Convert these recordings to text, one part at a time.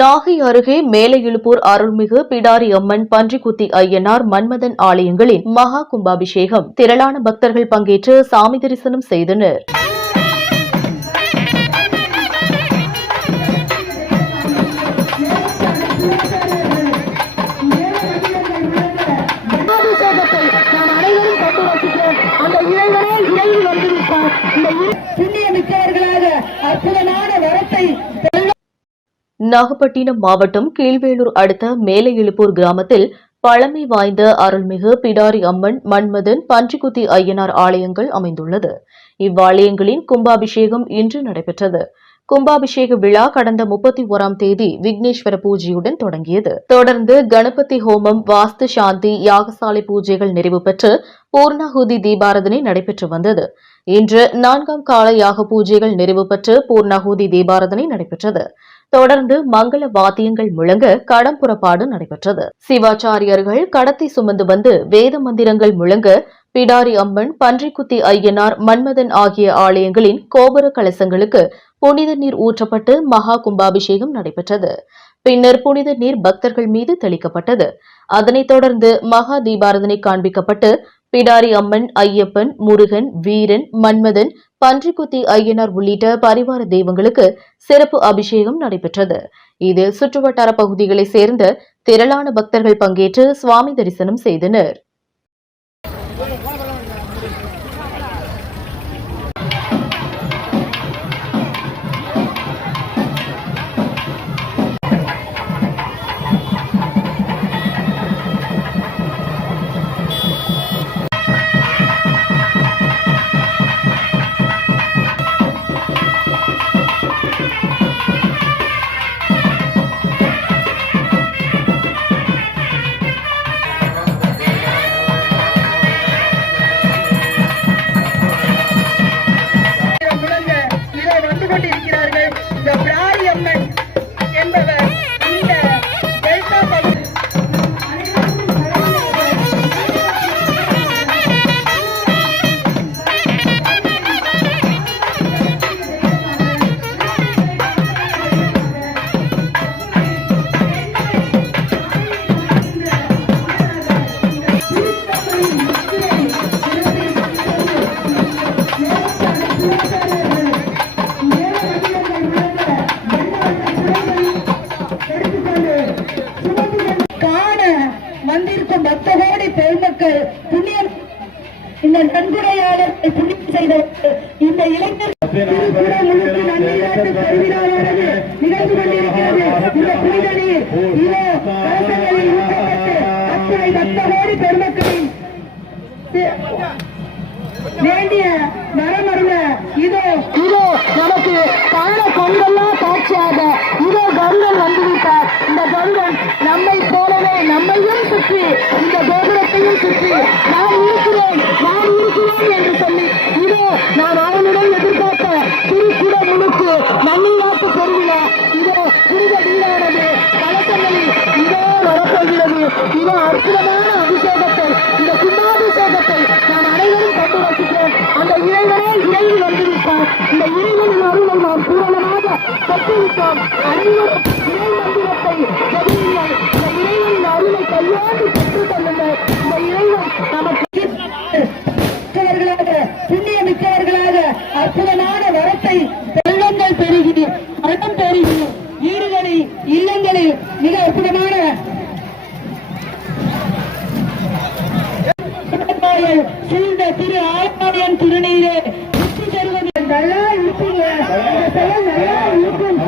நாகை அருகே மேலையிழுப்பூர் அருள்மிகு பிடாரி அம்மன் பன்றிக்குத்தி ஐயனார் மன்மதன் ஆலயங்களின் மகா கும்பாபிஷேகம் திரளான பக்தர்கள் பங்கேற்று சாமி தரிசனம் செய்தனர். நாகப்பட்டினம் மாவட்டம் கீழ்வேலூர் அடுத்த மேலையிழுப்பூர் கிராமத்தில் பழமை வாய்ந்த அருள்மிகு பிடாரி அம்மன் மன்மதன் பன்றிக்குத்தி ஐயனார் ஆலயங்கள் அமைந்துள்ளது. இவ்வாலயங்களின் கும்பாபிஷேகம் இன்று நடைபெற்றது. கும்பாபிஷேக விழா கடந்த 31ஆம் தேதி விக்னேஸ்வர பூஜையுடன் தொடங்கியது. தொடர்ந்து கணபதி ஹோமம், வாஸ்து சாந்தி, யாகசாலை பூஜைகள் நிறைவு பெற்று பூர்ணாகுதி தீபாராதனை நடைபெற்று வந்தது. இன்று 4ஆம் கால யாக பூஜைகள் நிறைவு பெற்று பூர்ணாகுதி தீபாராதனை நடைபெற்றது. தொடர்ந்து மங்கள வாத்தியங்கள் முழங்க கடம் புறப்பாடு நடைபெற்றது. சிவாச்சாரியர்கள் கடத்தை சுமந்து வந்து வேத மந்திரங்கள் முழங்க பிடாரி அம்மன், பன்றிக்குத்தி ஐயனார், மன்மதன் ஆகிய ஆலயங்களின் கோபுர கலசங்களுக்கு புனித நீர் ஊற்றப்பட்டு மகா கும்பாபிஷேகம் நடைபெற்றது. பின்னர் புனித நீர் பக்தர்கள் மீது தெளிக்கப்பட்டது. அதனைத் தொடர்ந்து மகா தீபாராதனை காண்பிக்கப்பட்டு பிடாரி அம்மன், ஐயப்பன், முருகன், வீரன், மன்மதன், பன்றிக்குத்தி ஐயனார் உள்ளிட்ட பரிவார தெய்வங்களுக்கு சிறப்பு அபிஷேகம் நடைபெற்றது. இதில் சுற்றுவட்டார பகுதிகளைச் சேர்ந்த திரளான பக்தர்கள் பங்கேற்று சுவாமி தரிசனம் செய்தனர். பக்தகோடி பெருமக்கள் புண்ணியம் இந்த நன்கொடையாளர்களை புண்ணியம் செய்த இந்த இளைஞர் நிகழ்ந்து கொண்டிருக்கிறது. இந்த புனித நீர் இதோ கலசங்களில் ஊற்றப்பட்டு அத்தனை பக்தகோடி பெருமக்களின் வேண்டிய மரமருள இதோ இதோ நமக்கு காண கொண்டெல்லாம் காட்சியாக இதோ கருடன் வந்துவிட்டார். இந்த கருடன் நம்மை போலவே நம்மையும் சுற்றி இந்த கோபுரத்தையும் சுற்றி நான் இருக்கிறேன் என்று சொல்லி இதோ நான் அவனுடன் எதிர்பார்த்த திருக்குட முழுக்கு நன்னீராட்டு பெருவிழா இதோ புனித நீரானது கலசங்களில் இதோ வரப்போகிறது. இதோ அற்புதமான அபிஷேகத்தை, இந்த கும்பாபிஷேகத்தை நாம் அனைவரும் கண்டு ரசிக்கிறோம். அந்த இறைவனே இறைவி வந்துவிட்டார். இந்த இறைவனின் அருளை நாம் பூரணமாக பெற்றுவிட்டோம். அனைவரும் இறை மந்திரத்தை ஜெபியுங்கள். இந்த இறைவனின் அருளை கையாண்டு பெற்றுக் கொள்ளுங்கள். இந்த இறைவன் நமக்கு புண்ணிய மிக்கவர்களாக அற்புதமான வரத்தை செல்வங்கள் பெருகி பணம் பெருகி வீடுகளில் இல்லங்களில் மிக அற்புதமான சூழ்ந்த திரு ஆலயம் திருநீரே சுற்றி தருவது நல்லா இருப்பீங்க. நல்லா இருக்கும்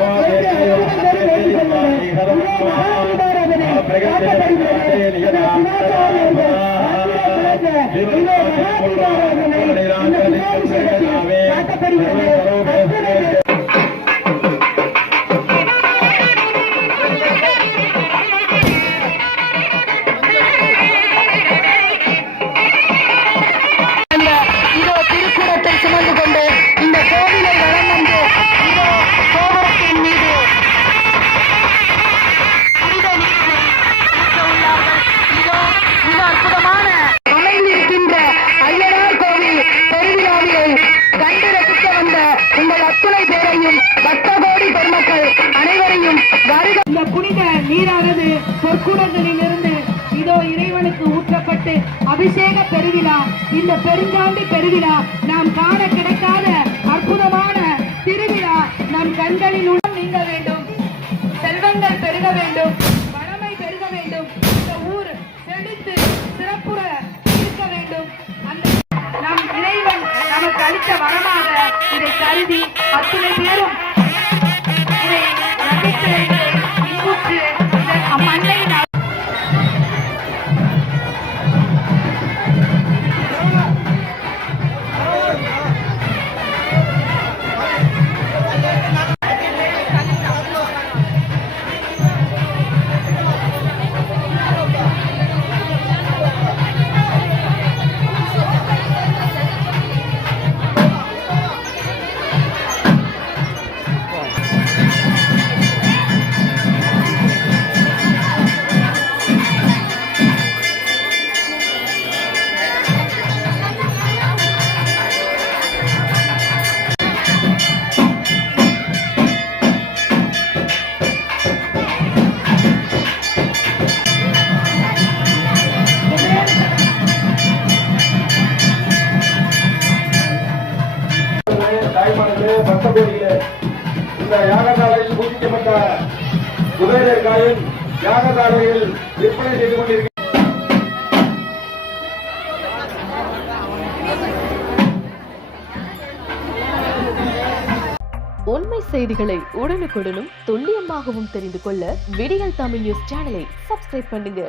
கண்டு ரசிக்க வந்த உங்கள் அத்துணை நீரானது பொற்குடங்களிலிருந்து இதோ இறைவனுக்கு ஊற்றப்பட்டு அபிஷேக பெருவிழா. இந்த பெருஞ்சாண்டி பெருவிழா நாம் காண கிடைக்காத அற்புதமான திருவிழா. நம் கண்களில் உள்ள நீங்க வேண்டும், செல்வங்கள் பெருக வேண்டும், வளமை பெருக வேண்டும், இந்த ஊர் செழித்து சிறப்புற இருக்க வேண்டும். அந்த நம் இறைவன் நமக்கு அளித்த வரமாக இதை கருதி அத்தனை பேரும் இதை ரசித்து இன்புற்று அம்மண்ணை இந்த யாகசாலையில் பூஜிக்கப்பட்ட குபேரர் காயின் யாகசாலையில் விற்பனை செய்து கொண்டிருக்கிறது. உண்மை செய்திகளை உடனுக்குடனும் துல்லியமாகவும் தெரிந்து கொள்ள விடியல் தமிழ் நியூஸ் சேனலை சப்ஸ்கிரைப் பண்ணுங்க.